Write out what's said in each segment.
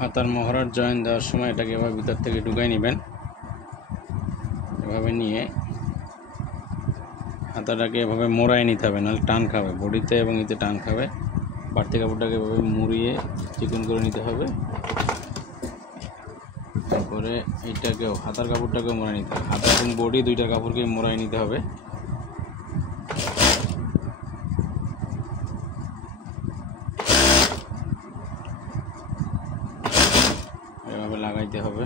হাতার মহড়ার জয়েন দেওয়ার সময় এটাকে এভাবে ভিতর থেকে ঢুকাই নেবেন। এভাবে নিয়ে হাতাটাকে এভাবে মোড়াই নিতে হবে, নাহলে টান খাবে বডিতে এবং এতে টান খাবে। বাড়তি কাপড়টাকে এভাবে মুড়িয়ে চিকন করে নিতে হবে। তারপরে এইটাকেও হাতার কাপড়টাকেও মোড়াই নিতে হবে। হাতা এবং বডি দুইটা কাপড়কে মোড়াই নিতে হবে। এভাবে লাগাইতে হবে।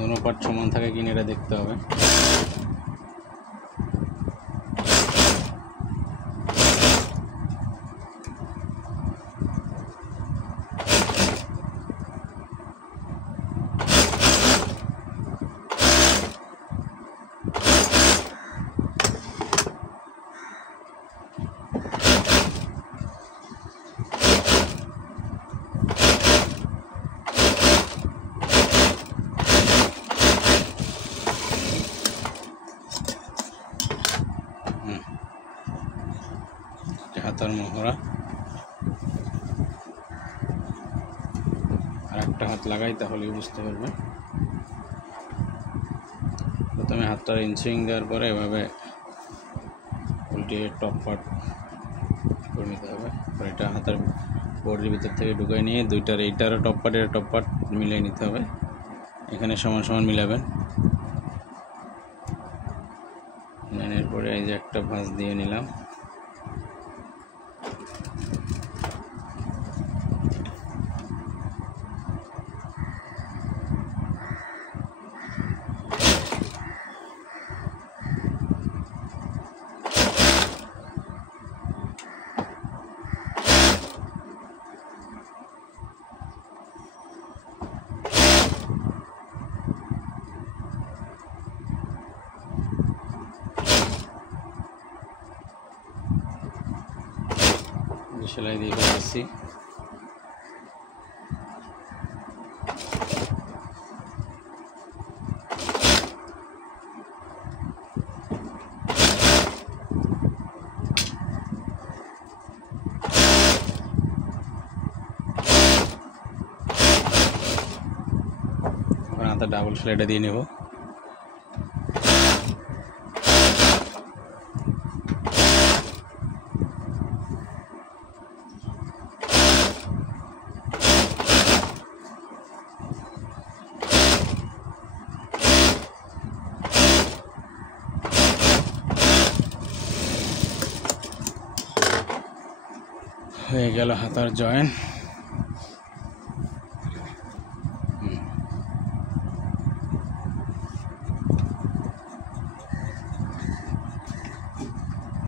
दोनों पार्ट समान থাকে কিনা এটা দেখতে হবে। হাতার মহড়া আর একটা হাত লাগাই তাহলে বুঝতে পারবে। প্রথমে হাতটার ইনসুইং দেওয়ার পরে এভাবে উল্টিয়ে টপ পার্ট করে নিতে হবে। আর এটা হাতের বডির ভিতর থেকে ঢুকাই নিয়ে দুইটার এইটারও টপ পার্ট মিলিয়ে নিতে হবে। এখানে সমান সমান মিলাবেন। এরপরে এই যে একটা ভাঁজ দিয়ে নিলাম। সেলাই দিয়ে ফেলেছি। এখন হাতে ডাবল সেলাইটা দিয়ে নেব। হয়ে গেল হাতার জয়েন।